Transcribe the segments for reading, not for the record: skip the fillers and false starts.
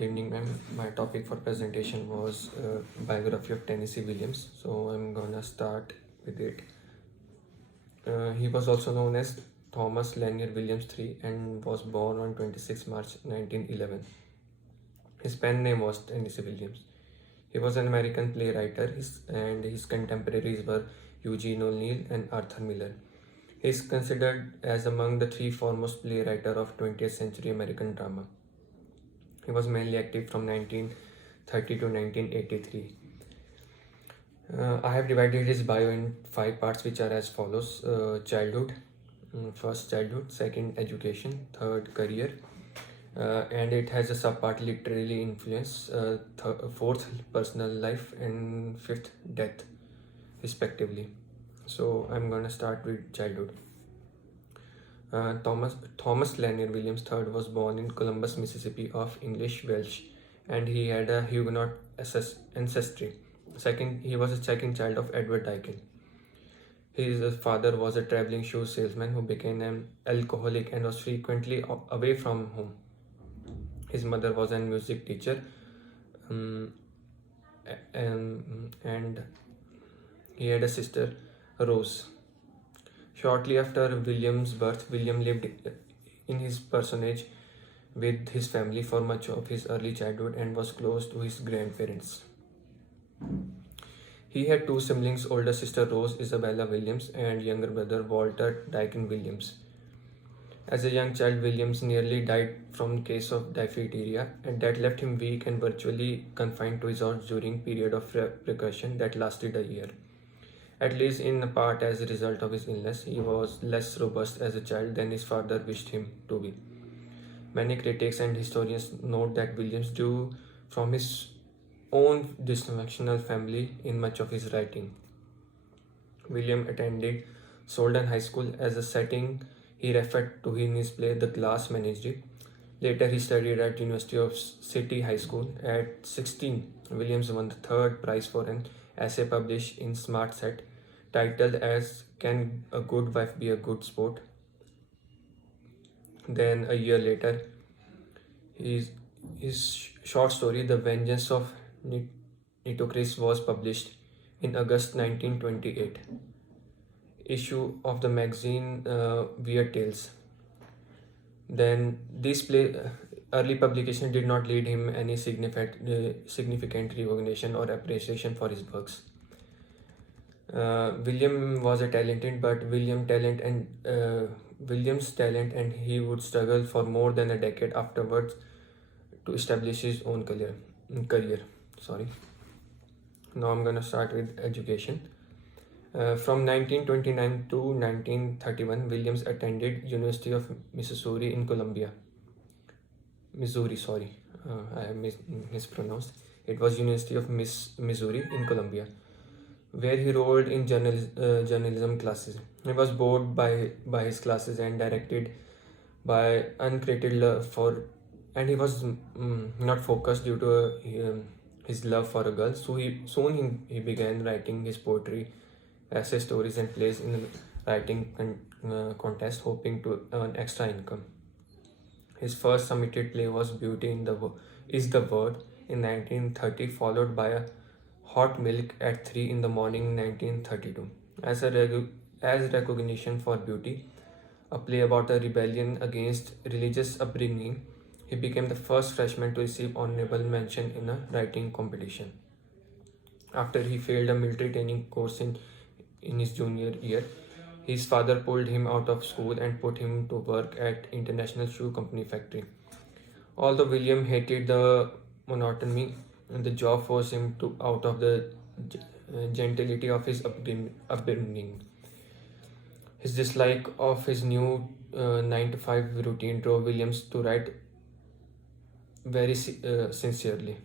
Good evening, ma'am. My topic for presentation was biography of Tennessee Williams. So I'm gonna start with it. He was also known as Thomas Lanier Williams III and was born on 26 March 1911. His pen name was Tennessee Williams. He was an American playwright, and his contemporaries were Eugene O'Neill and Arthur Miller. He is considered as among the three foremost playwrights of 20th century American drama. He was mainly active from 1930 to 1983. I have divided his bio in 5 parts, which are as follows: childhood, first childhood, second education, third career, and it has a subpart literary influence, fourth personal life, and fifth death, respectively. So I'm gonna start with childhood. Thomas Lanier Williams III was born in Columbus, Mississippi, of English Welsh, and he had a Huguenot ancestry. He was a second child of Edward Daikin. His father was a traveling shoe salesman who became an alcoholic and was frequently away from home. His mother was a music teacher, um, and he had a sister, Rose. Shortly after William's birth, William lived in his parsonage with his family for much of his early childhood and was close to his grandparents. He had two siblings, older sister Rose Isabella Williams and younger brother Walter Daikin Williams. As a young child, Williams nearly died from case of diphtheria, and that left him weak and virtually confined to his house during period of precaution that lasted a year. At least in part as a result of his illness, he was less robust as a child than his father wished him to be. Many critics and historians note that Williams drew from his own dysfunctional family in much of his writing. William attended Soldan High School as a setting he referred to in his play The Glass Menagerie. Later, he studied at University of City High School. At 16, Williams won the third prize for an essay published in Smart Set, titled as "Can a Good Wife Be a Good Sport?" Then, a year later, his short story "The Vengeance of Nitocris" was published in August 1928 issue of the magazine Weird Tales. Then this early publication did not lead him any significant recognition or appreciation for his works. William was a talented, but William's talent and he would struggle for more than a decade afterwards to establish his own career. Sorry. Now I'm gonna start with education. From 1929 to 1931, Williams attended University of Missouri in Columbia. Missouri, sorry, I have mispronounced. It was University of Missouri in Columbia, where he enrolled in journalism classes. He was bored by his classes and directed by uncreated love for, and he was not focused due to his love for a girl. So he began writing his poetry, essay, stories, and plays in a writing contest, hoping to earn extra income. His first submitted play was "Beauty is the Word" in 1930, followed by a "Hot Milk" at 3 in the morning in 1932. As recognition for "Beauty," a play about a rebellion against religious upbringing, he became the first freshman to receive honorable mention in a writing competition. After he failed a military training course in his junior year, his father pulled him out of school and put him to work at International Shoe Company factory. Although William hated the monotony, the job forced him out of the gentility of his upbringing. His dislike of his new 9 to 5 routine drove Williams to write very sincerely.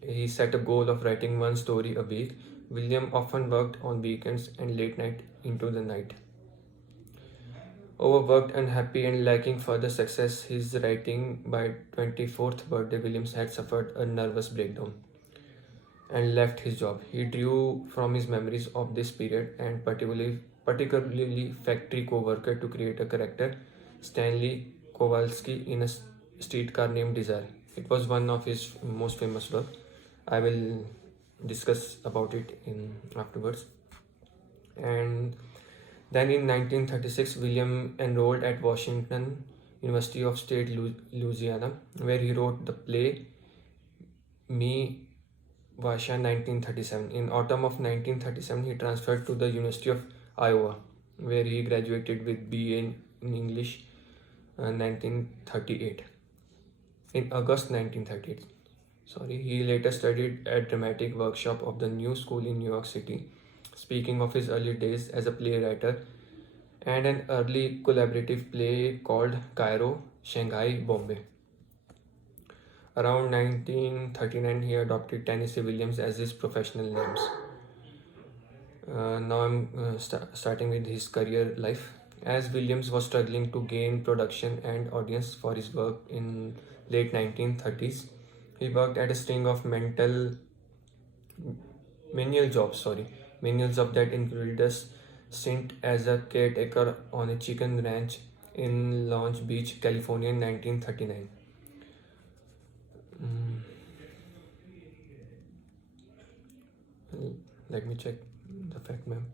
He set a goal of writing one story a week. William often worked on weekends and late night into the night. Overworked, unhappy, and lacking further success, his writing by 24th birthday, Williams had suffered a nervous breakdown and left his job. He drew from his memories of this period and particularly factory co-worker to create a character, Stanley Kowalski, in a streetcar named Desire. It was one of his most famous work. I will discuss about it in afterwards. And then in 1936, William enrolled at Washington University of State Louisiana, where he wrote the play Me Vasha 1937. In autumn of 1937, he transferred to the University of Iowa, where he graduated with BA in English 1938. In August 1938, he later studied at dramatic workshop of the New School in New York City. Speaking of his early days as a playwright and an early collaborative play called Cairo, Shanghai, Bombay. Around 1939, he adopted Tennessee Williams as his professional names. Now I'm starting with his career life. As Williams was struggling to gain production and audience for his work in late 1930s, he worked at a string of menial jobs that included a stint as a caretaker on a chicken ranch in Long Beach, California in 1939. Let me check the fact, ma'am.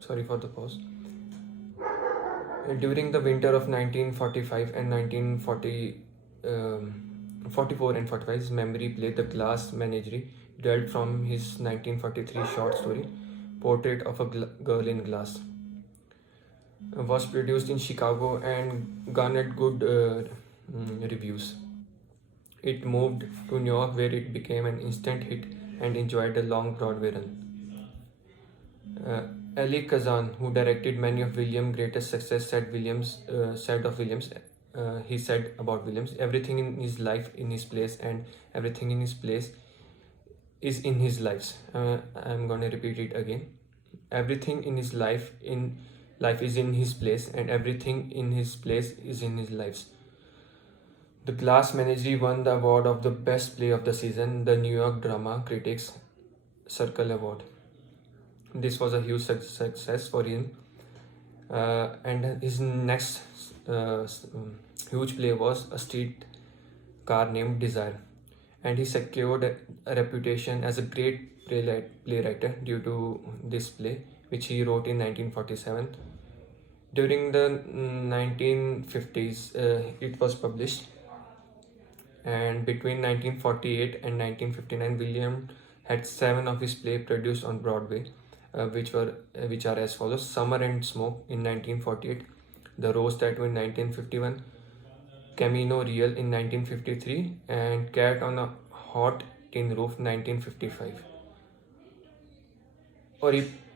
Sorry for the pause. During the winter of 1945 and 1944 and 45, his memory play The Glass Menagerie, developed from his 1943 short story Portrait of a Girl in Glass, was produced in Chicago and garnered good reviews. It moved to New York, where it became an instant hit and enjoyed a long Broadway run. Ali Kazan, who directed many of Williams' greatest success, said about Williams, everything in his life in his place, and everything in his place is in his lives. I'm gonna repeat it again. Everything in his life is in his place, and everything in his place is in his lives. The Glass Menagerie won the award of the best play of the season, the New York Drama Critics Circle Award. This was a huge success for him, and his next huge play was A Streetcar Named Desire, and he secured a reputation as a great playwright due to this play, which he wrote in 1947. During the 1950s, it was published, and between 1948 and 1959, William had 7 of his plays produced on Broadway, which are as follows: Summer and Smoke in 1948, The Rose Tattoo in 1951, Camino Real in 1953, and Cat on a Hot Tin Roof 1955.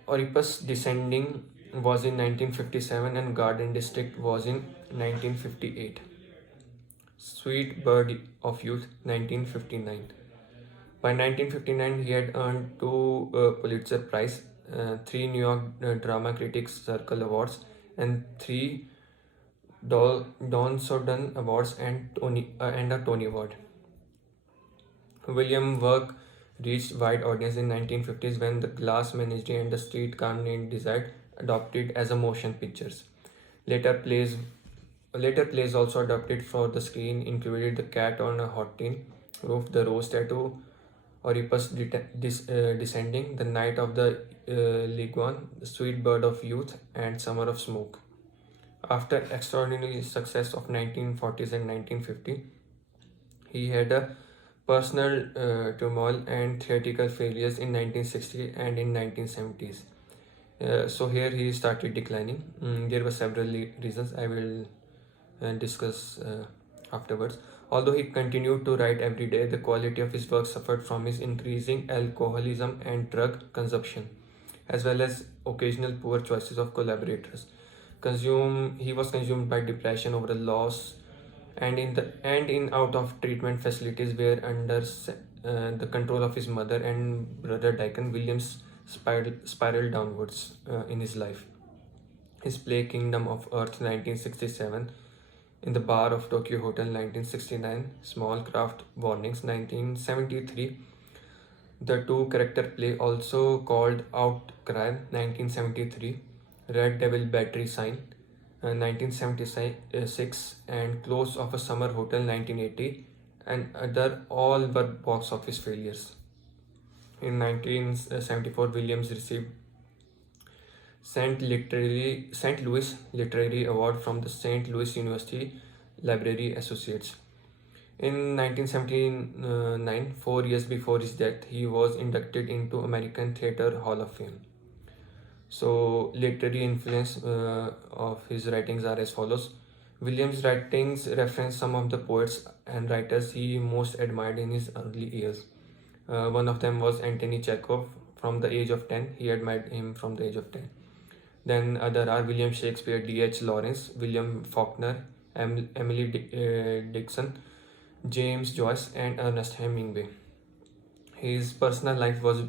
Oedipus Descending was in 1957 and Garden District was in 1958. Sweet Bird of Youth 1959. By 1959, he had earned 2 Pulitzer Prize, 3 New York Drama Critics Circle Awards, and 3 Don Sodden Awards and a Tony Award. Williams' work reached wide audience in 1950s when The Glass Menagerie and The Streetcar Named Desire adopted as a motion pictures. Later plays also adapted for the screen included The Cat on a Hot Tin Roof, The Rose Tattoo, Oedipus Descending, The Night of the Liguan, The Sweet Bird of Youth, and Summer of Smoke. After extraordinary success of 1940s and 1950, he had a personal turmoil and theatrical failures in 1960 and in 1970s. So here he started declining. There were several reasons I will discuss afterwards. Although he continued to write every day, the quality of his work suffered from his increasing alcoholism and drug consumption, as well as occasional poor choices of collaborators. He was consumed by depression over a loss, and in out of treatment facilities where under the control of his mother and brother Deacon. Williams spiraled downwards in his life. His play Kingdom of Earth 1967, In the Bar of Tokyo, 1969, Small Craft Warnings 1973, The two-character play, also called Outcry 1973, Red Devil Battery Sign 1976, and Close of a Summer Hotel 1980, and other, all were box office failures. In 1974, Williams received St. Louis Literary Award from the St. Louis University Library Associates. In 1979, 4 years before his death, he was inducted into American Theatre Hall of Fame. So, literary influence of his writings are as follows. Williams' writings reference some of the poets and writers he most admired in his early years. One of them was Anthony Chekhov. From the age of 10, he admired him from the age of 10. Then other are William Shakespeare, D.H. Lawrence, William Faulkner, Emily Dickinson, James Joyce, and Ernest Hemingway. His personal life was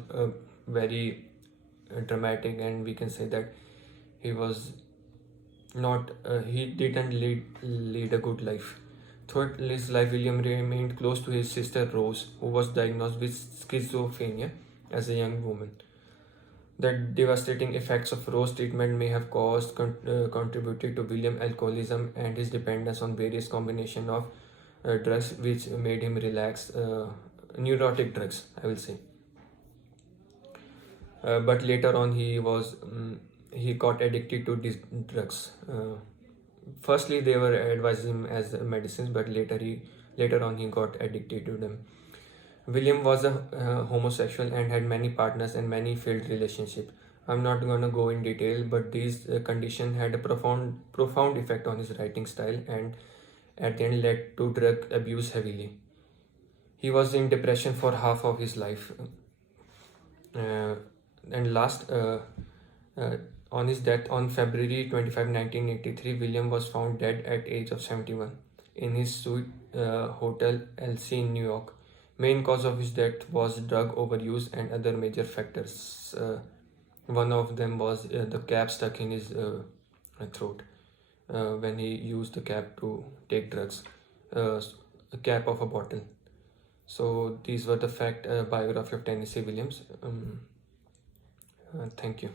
very dramatic, and we can say that he was not he didn't lead a good life. Throughout his life, William remained close to his sister Rose, who was diagnosed with schizophrenia as a young woman. The devastating effects of Rose's treatment may have contributed to William's alcoholism and his dependence on various combinations of drugs, which made him relax, neurotic drugs, I will say. But later on, he got addicted to these drugs. Firstly, they were advising him as medicines, but later on he got addicted to them. William was a homosexual and had many partners and many failed relationships. I'm not gonna go in detail, but these conditions had a profound effect on his writing style, and at the end led to drug abuse heavily. He was in depression for half of his life. Uh, and last, on his death on February 25, 1983, William was found dead at age of 71 in his suite Hotel Elsie in New York. Main cause of his death was drug overuse and other major factors. One of them was the cap stuck in his throat when he used the cap to take drugs, a cap of a bottle. So these were the biography of Tennessee Williams. Thank you.